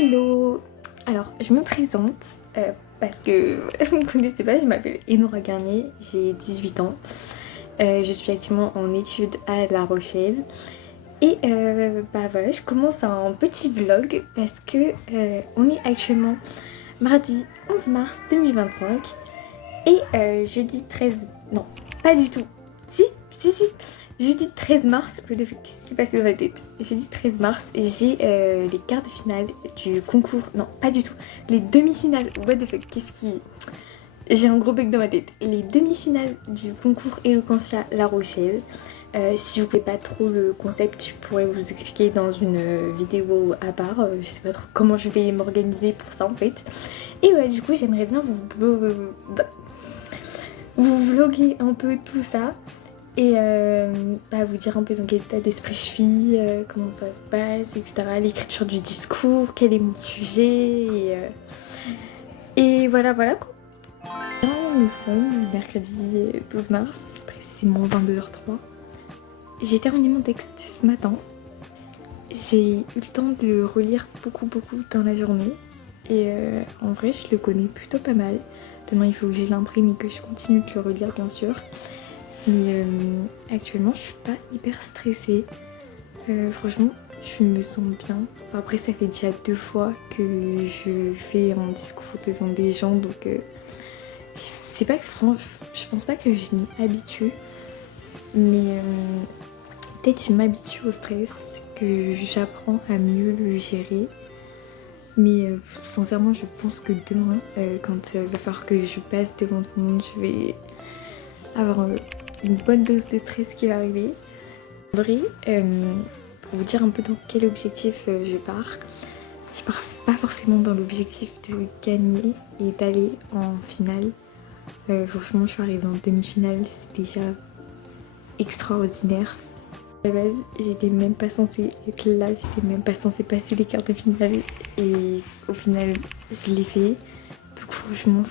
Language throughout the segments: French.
Hello. Alors je me présente parce que vous ne me connaissez pas, je m'appelle Enora Garnier, j'ai 18 ans. Je suis actuellement en études à La Rochelle. Et voilà, je commence un petit vlog parce que on est actuellement mardi 11 mars 2025 et jeudi 13... Non, pas du tout. Si. Jeudi 13 mars, qu'est-ce qui s'est passé dans ma tête? Jeudi 13 mars, j'ai les quarts de finale du concours. Non, pas du tout. Les demi-finales. What the fuck, qu'est-ce qui... J'ai un gros bug dans ma tête. Les demi-finales du concours Eloquentia La Rochelle. Si vous ne connaissez pas trop le concept, je pourrais vous expliquer dans une vidéo à part. Je sais pas trop comment je vais m'organiser pour ça en fait. Et ouais, du coup, j'aimerais bien vous vloguer un peu tout ça. Et vous dire un peu dans quel état d'esprit je suis, comment ça se passe, etc. L'écriture du discours, quel est mon sujet. Et voilà quoi. Nous sommes le mercredi 12 mars, précisément 22h03. J'ai terminé mon texte ce matin. J'ai eu le temps de le relire beaucoup dans la journée. Et en vrai, je le connais plutôt pas mal. Demain, il faut que je l'imprime et que je continue de le relire, bien sûr. Mais actuellement, je suis pas hyper stressée. Franchement, je me sens bien. Après, ça fait déjà 2 fois que je fais un discours devant des gens, donc c'est pas que je pense pas que je m'y habitue, mais peut-être je m'habitue au stress, que j'apprends à mieux le gérer. Mais sincèrement, je pense que demain, quand va falloir que je passe devant tout le monde, je vais avoir une bonne dose de stress qui va arriver. En vrai, pour vous dire un peu dans quel objectif je pars pas forcément dans l'objectif de gagner et d'aller en finale. Franchement, je suis arrivée en demi-finale, c'est déjà extraordinaire. À la base, j'étais même pas censée être là, j'étais même pas censée passer les quarts de finale et au final, je l'ai fait. Donc franchement,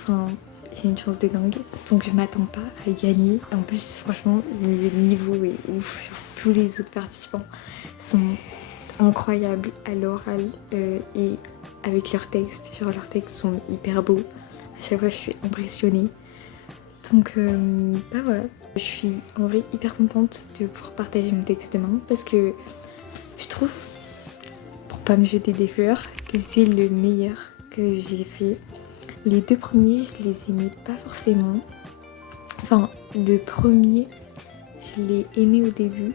j'ai une chance de dingue, donc je m'attends pas à gagner. En plus, franchement, le niveau est ouf. Genre, tous les autres participants sont incroyables à l'oral et avec leurs textes. Genre, leurs textes sont hyper beaux. À chaque fois, je suis impressionnée. Donc, voilà. Je suis en vrai hyper contente de pouvoir partager mon texte demain parce que je trouve, pour pas me jeter des fleurs, que c'est le meilleur que j'ai fait. Les 2 premiers, je les aimais pas forcément. Enfin, le premier, je l'ai aimé au début.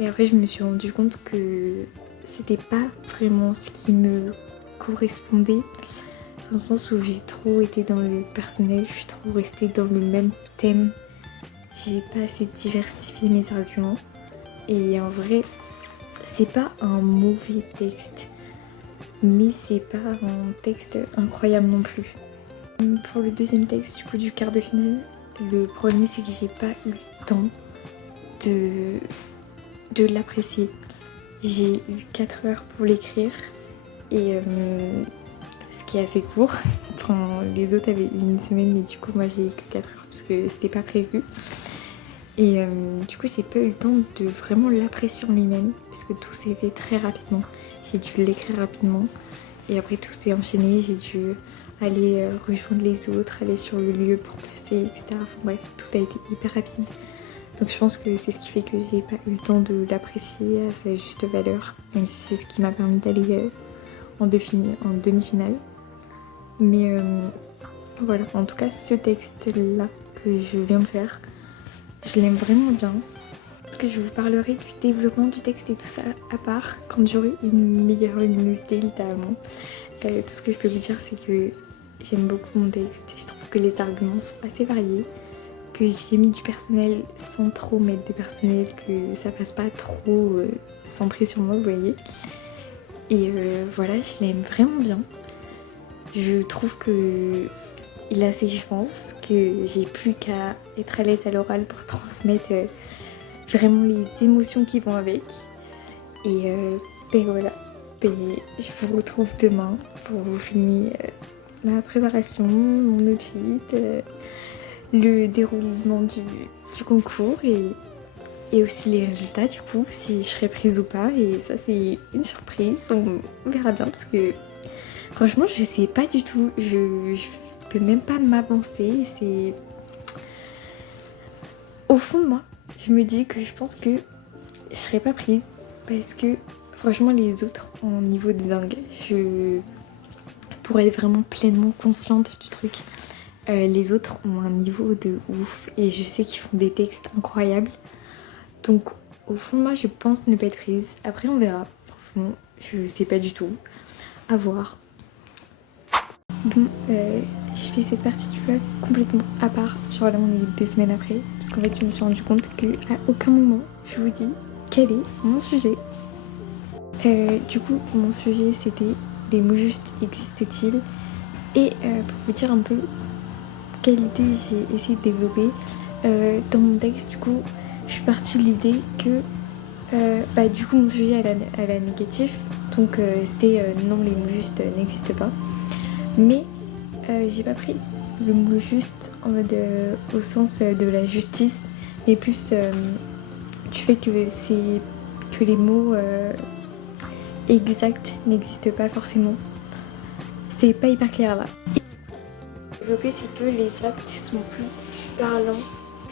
Et après, je me suis rendu compte que c'était pas vraiment ce qui me correspondait. Dans le sens où j'ai trop été dans le personnel, je suis trop restée dans le même thème. J'ai pas assez diversifié mes arguments. Et en vrai, c'est pas un mauvais texte. Mais c'est pas un texte incroyable non plus. Pour le deuxième texte du coup du quart de finale, le problème c'est que j'ai pas eu le temps de l'apprécier. J'ai eu 4 heures pour l'écrire et ce qui est assez court. Enfin, les autres avaient une semaine mais du coup moi j'ai eu que 4 heures parce que c'était pas prévu. Et du coup j'ai pas eu le temps de vraiment l'apprécier en lui-même parce que tout s'est fait très rapidement. J'ai dû l'écrire rapidement et après tout s'est enchaîné, j'ai dû aller rejoindre les autres, aller sur le lieu pour passer, etc. Enfin bref, tout a été hyper rapide. Donc je pense que c'est ce qui fait que j'ai pas eu le temps de l'apprécier à sa juste valeur, même si c'est ce qui m'a permis d'aller en demi-finale. Mais voilà, en tout cas ce texte-là que je viens de faire, je l'aime vraiment bien. Parce que je vous parlerai du développement du texte et tout ça à part quand j'aurai une meilleure luminosité littéralement. Tout ce que je peux vous dire c'est que j'aime beaucoup mon texte et je trouve que les arguments sont assez variés, que j'ai mis du personnel sans trop mettre de personnel, que ça passe pas trop centré sur moi, vous voyez. Et voilà, je l'aime vraiment bien. Je trouve que il a ses chances, que j'ai plus qu'à être à l'aise à l'oral pour transmettre vraiment les émotions qui vont avec. Et voilà. Et je vous retrouve demain pour vous filmer ma préparation, mon outfit, le déroulement du concours et aussi les résultats du coup, si je serai prise ou pas. Et ça c'est une surprise, on verra bien parce que Franchement, je sais pas du tout. Je peux même pas m'avancer. C'est... Au fond de moi, je me dis que je pense que je serais pas prise parce que franchement, les autres ont un niveau de dingue. Pour être vraiment pleinement consciente du truc, les autres ont un niveau de ouf et je sais qu'ils font des textes incroyables. Donc, au fond de moi, je pense ne pas être prise. Après, on verra. Franchement, je sais pas du tout. À voir. Bon, je fais cette partie du vlog complètement à part. Genre là, on est 2 semaines après. Parce qu'en fait, je me suis rendu compte qu'à aucun moment, je vous dis quel est mon sujet. Du coup, mon sujet, c'était les mots justes existent-ils. Et pour vous dire un peu quelle idée j'ai essayé de développer, dans mon texte, du coup, je suis partie de l'idée que du coup, mon sujet elle a négatif. Donc, c'était non, les mots justes n'existent pas. Mais j'ai pas pris le mot juste en mode au sens de la justice, mais plus du fait que les mots exacts n'existent pas forcément. C'est pas hyper clair là. Développer, c'est que les actes sont plus parlants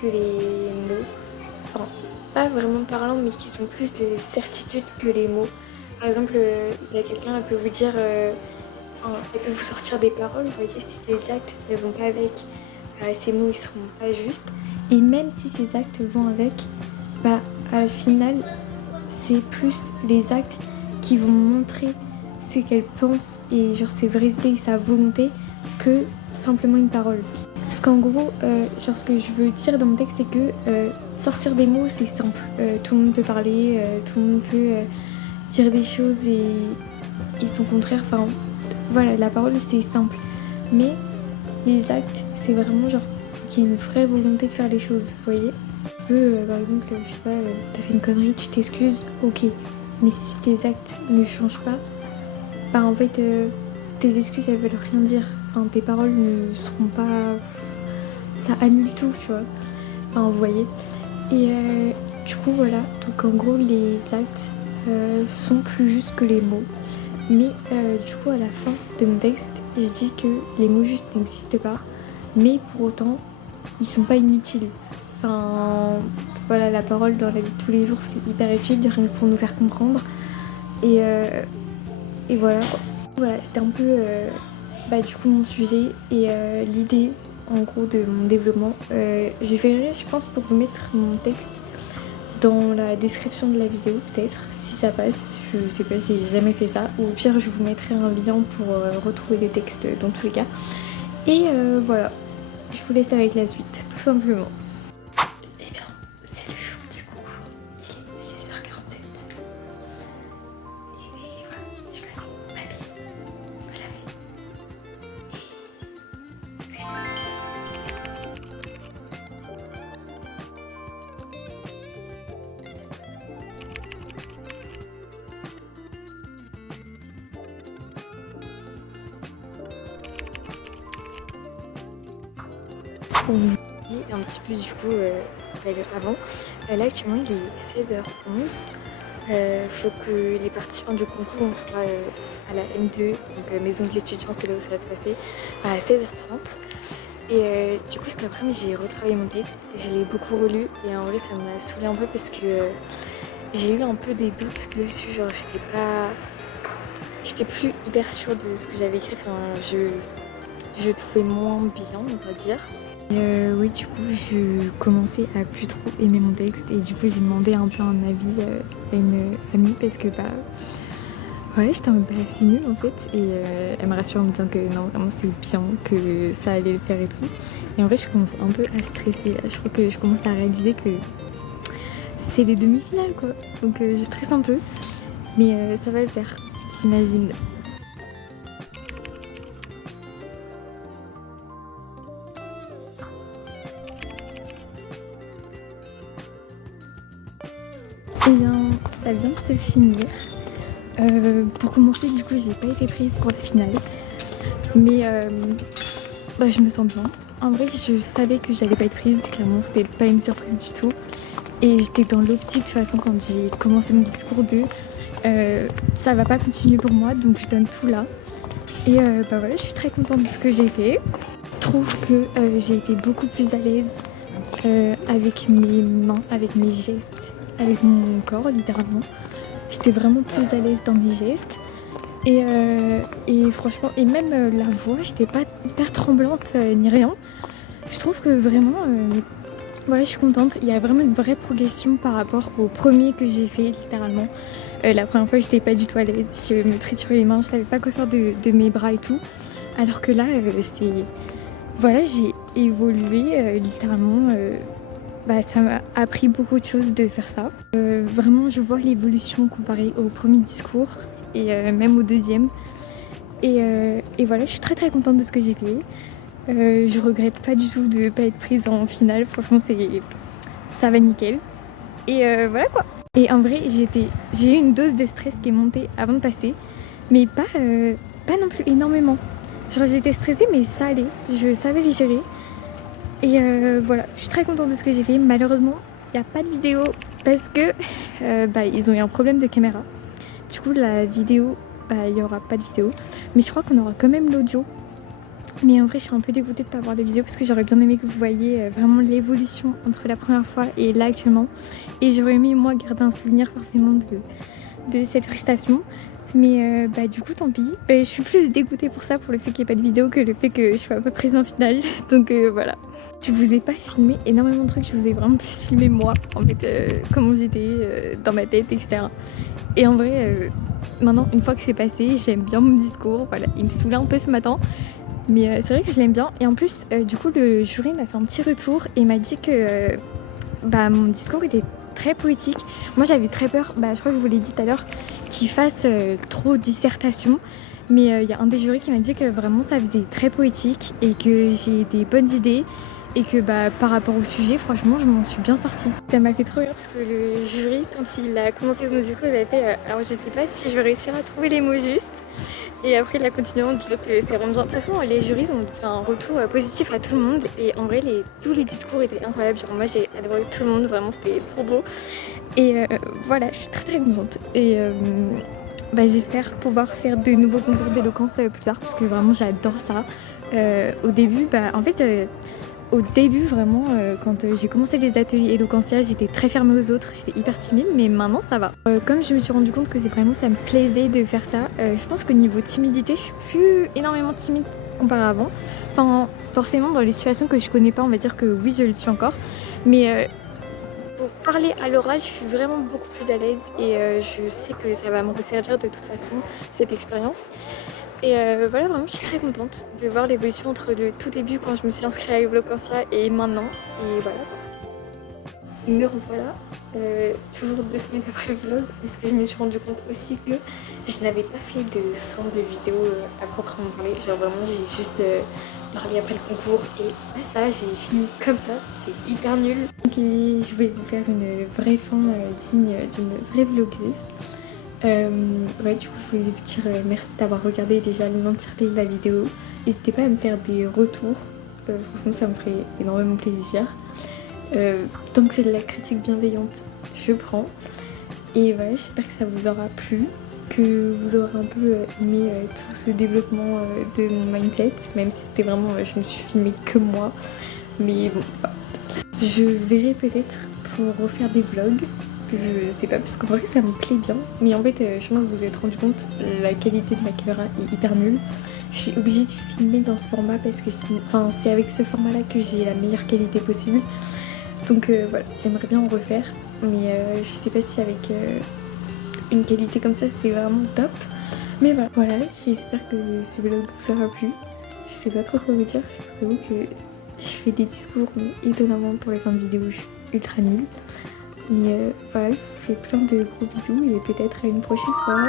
que les mots. Enfin, pas vraiment parlants, mais qui sont plus de certitude que les mots. Par exemple, il y a quelqu'un, elle peut vous dire... elle peut vous sortir des paroles, vous voyez, si les actes ne vont pas avec, ces mots ils seront pas justes. Et même si ces actes vont avec, à la finale, c'est plus les actes qui vont montrer ce qu'elle pense et genre ses vraies idées et sa volonté que simplement une parole. Parce qu'en gros, genre ce que je veux dire dans mon texte, c'est que sortir des mots c'est simple. Tout le monde peut parler, tout le monde peut dire des choses et son contraire, enfin... Voilà, la parole c'est simple, mais les actes c'est vraiment genre faut qu'il y ait une vraie volonté de faire les choses, vous voyez. Tu peux, par exemple, je sais pas, t'as fait une connerie, tu t'excuses, ok, mais si tes actes ne changent pas, en fait tes excuses elles veulent rien dire, enfin tes paroles ne seront pas, ça annule tout, tu vois, enfin vous voyez. Et du coup voilà, donc en gros les actes sont plus justes que les mots. Mais du coup à la fin de mon texte, je dis que les mots justes n'existent pas, mais pour autant, ils sont pas inutiles. Enfin, voilà, la parole dans la vie de tous les jours, c'est hyper utile, rien que pour nous faire comprendre. Et voilà, quoi. Voilà, c'était un peu du coup mon sujet et l'idée en gros de mon développement. Je verrai, je pense, pour vous mettre mon texte dans la description de la vidéo peut-être, si ça passe, je sais pas, j'ai jamais fait ça, ou au pire je vous mettrai un lien pour retrouver les textes dans tous les cas. Et voilà, je vous laisse avec la suite, tout simplement. Eh bien, c'est le jour du concours, il est 6h47. Et voilà, je vais prendre mon papier, me laver, et c'est tout. Pour vous dire un petit peu du coup avant, là actuellement il est 16h11. Faut que les participants du concours on soit à la M2, donc maison de l'étudiant, c'est là où ça va se passer, à 16h30. Et du coup cet après-midi j'ai retravaillé mon texte, je l'ai beaucoup relu et en vrai ça m'a saoulée un peu parce que j'ai eu un peu des doutes dessus, genre j'étais plus hyper sûre de ce que j'avais écrit, enfin je le trouvais moins bien on va dire. Oui, du coup, je commençais à plus trop aimer mon texte et du coup, j'ai demandé un peu un avis à une amie parce que ouais, j'étais en mode c'est nul en fait et elle me rassure en me disant que non, vraiment c'est bien, que ça allait le faire et tout. Et en vrai, je commence un peu à stresser là. Je crois que je commence à réaliser que c'est les demi-finales quoi. Donc je stresse un peu, mais ça va le faire, j'imagine. Eh bien, ça vient de se finir. Pour commencer, du coup, j'ai pas été prise pour la finale. Mais je me sens bien. En vrai, je savais que j'allais pas être prise. Clairement, c'était pas une surprise du tout. Et j'étais dans l'optique, de toute façon, quand j'ai commencé mon discours de ça va pas continuer pour moi, donc je donne tout là. Et bah voilà, je suis très contente de ce que j'ai fait. Je trouve que j'ai été beaucoup plus à l'aise avec mes mains, avec mes gestes, avec mon corps littéralement. J'étais vraiment plus à l'aise dans mes gestes. Et franchement, et même la voix, j'étais pas hyper tremblante ni rien. Je trouve que vraiment, voilà, je suis contente. Il y a vraiment une vraie progression par rapport au premier que j'ai fait littéralement. La première fois, j'étais pas du tout à l'aise. Je me triturais les mains, je savais pas quoi faire de mes bras et tout. Alors que là, voilà, j'ai évolué littéralement. Ça m'a appris beaucoup de choses de faire ça. Vraiment, je vois l'évolution comparée au premier discours et même au deuxième. Et voilà, je suis très très contente de ce que j'ai fait. Je regrette pas du tout de ne pas être prise en finale. Franchement, ça va nickel. Et voilà quoi. Et en vrai, j'ai eu une dose de stress qui est montée avant de passer, mais pas non plus énormément. Genre j'étais stressée, mais ça allait. Je savais les gérer. Et voilà, je suis très contente de ce que j'ai fait. Malheureusement, il n'y a pas de vidéo parce que ils ont eu un problème de caméra. Du coup, la vidéo, il n'y aura pas de vidéo. Mais je crois qu'on aura quand même l'audio. Mais en vrai, je suis un peu dégoûtée de ne pas voir les vidéos parce que j'aurais bien aimé que vous voyiez vraiment l'évolution entre la première fois et là actuellement. Et j'aurais aimé, moi, garder un souvenir forcément de cette prestation. Mais du coup, tant pis. Je suis plus dégoûtée pour ça, pour le fait qu'il n'y ait pas de vidéo, que le fait que je sois pas prise en finale. Donc voilà. Je vous ai pas filmé énormément de trucs, je vous ai vraiment plus filmé moi, en fait, comment j'étais dans ma tête, etc. Et en vrai, maintenant, une fois que c'est passé, j'aime bien mon discours. Voilà, il me saoulait un peu ce matin. Mais c'est vrai que je l'aime bien. Et en plus, du coup, le jury m'a fait un petit retour et m'a dit que mon discours était très poétique. Moi, j'avais très peur, je crois que je vous l'ai dit tout à l'heure, qu'il fasse trop dissertation. Mais il y a un des jurys qui m'a dit que vraiment ça faisait très poétique et que j'ai des bonnes idées. Et que par rapport au sujet, franchement, je m'en suis bien sortie. Ça m'a fait trop rire parce que le jury, quand il a commencé son discours, il a fait alors je sais pas si je vais réussir à trouver les mots justes. Et après, il a continué en disant que c'était vraiment bien. De toute façon, les jurys ont fait un retour positif à tout le monde. Et en vrai, tous les discours étaient incroyables. Genre, moi, j'ai adoré tout le monde. Vraiment, c'était trop beau. Et voilà, je suis très très contente. Et j'espère pouvoir faire de nouveaux concours d'éloquence plus tard. Parce que vraiment, j'adore ça. Au début, au début, vraiment, quand j'ai commencé les ateliers Eloquentia, j'étais très fermée aux autres, j'étais hyper timide, mais maintenant ça va. Comme je me suis rendu compte que ça me plaisait de faire ça, je pense qu'au niveau timidité, je suis plus énormément timide comparé à avant. Enfin, forcément, dans les situations que je connais pas, on va dire que oui, je le suis encore. Mais pour parler à l'oral, je suis vraiment beaucoup plus à l'aise et je sais que ça va me resservir de toute façon, cette expérience. Et voilà, vraiment, je suis très contente de voir l'évolution entre le tout début quand je me suis inscrite à Eloquentia et maintenant. Et voilà. Me revoilà, toujours 2 semaines après le vlog, parce que je me suis rendu compte aussi que je n'avais pas fait de fin de vidéo à proprement parler. Genre vraiment, j'ai juste parlé après le concours et ça, j'ai fini comme ça. C'est hyper nul. Donc je vais vous faire une vraie fin digne d'une vraie vlogueuse. Du coup je voulais vous dire merci d'avoir regardé déjà l'entièreté de la vidéo. N'hésitez pas à me faire des retours, franchement ça me ferait énormément plaisir. Tant que c'est de la critique bienveillante, je prends. Et voilà, j'espère que ça vous aura plu, que vous aurez un peu aimé tout ce développement de mon mindset, même si c'était vraiment, je me suis filmée que moi. Mais bon, je verrai peut-être pour refaire des vlogs. Je sais pas, parce qu'en vrai ça me plaît bien. Mais en fait, je pense que vous vous êtes rendu compte, la qualité de ma caméra est hyper nulle. Je suis obligée de filmer dans ce format parce que c'est avec ce format-là que j'ai la meilleure qualité possible. Donc voilà, j'aimerais bien en refaire. Mais je sais pas si avec une qualité comme ça, c'est vraiment top. Mais voilà, j'espère que ce vlog vous aura plu. Je sais pas trop quoi vous dire. Je vous avoue que je fais des discours, mais étonnamment pour les fins de vidéo, je suis ultra nulle. Mais voilà, je vous fais plein de gros bisous et peut-être à une prochaine fois.